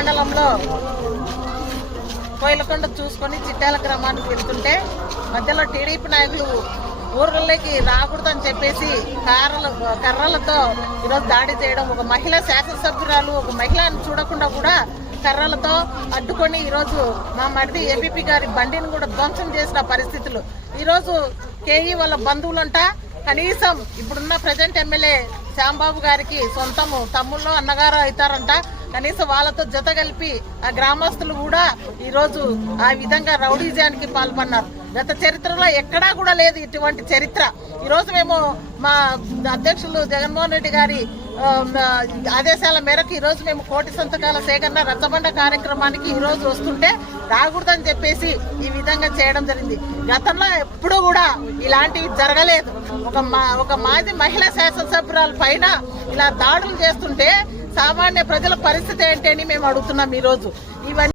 మండలంలో కోయిలకొండ చూసుకొని చిట్యాల గ్రామానికి వెళ్తుంటే మధ్యలో టీడీపీ నాయకులు ఊర్లలోకి రాకూడదని చెప్పేసి కర్రలతో ఈరోజు దాడి చేయడం, ఒక మహిళా శాసనసభ్యురాలు ఒక మహిళను చూడకుండా కూడా కర్రలతో అడ్డుకొని ఈరోజు మా మరిది ఏపీపీ గారి బండిని కూడా ధ్వంసం చేసిన పరిస్థితులు. ఈరోజు కేఈ వాళ్ళ బంధువులంట కనీసం ఇప్పుడున్న ప్రజెంట్ ఎమ్మెల్యే శ్యాంబాబు గారికి సొంతము తమ్ముళ్ళు అన్నగారు అవుతారంట. కనీసం వాళ్ళతో జత కలిపి ఆ గ్రామస్తులు కూడా ఈరోజు ఆ విధంగా రౌడీజానికి పాల్పన్నారు. గత చరిత్రలో ఎక్కడా కూడా లేదు ఇటువంటి చరిత్ర. ఈరోజు మేము మా అధ్యక్షులు జగన్మోహన్ రెడ్డి గారి ఆదేశాల మేరకు ఈరోజు మేము కోటి సంతకాల సేకరణ రచ్చబండ కార్యక్రమానికి ఈరోజు వస్తుంటే రాకూడదని చెప్పేసి ఈ విధంగా చేయడం జరిగింది. గతంలో ఎప్పుడూ కూడా ఇలాంటివి జరగలేదు. ఒక మాజీ మహిళా శాసనసభ్యురాల పైన ఇలా దాడులు చేస్తుంటే సామాన్య ప్రజల పరిస్థితి ఏంటి అని మేము అడుగుతున్నాం ఈరోజు. ఇవన్నీ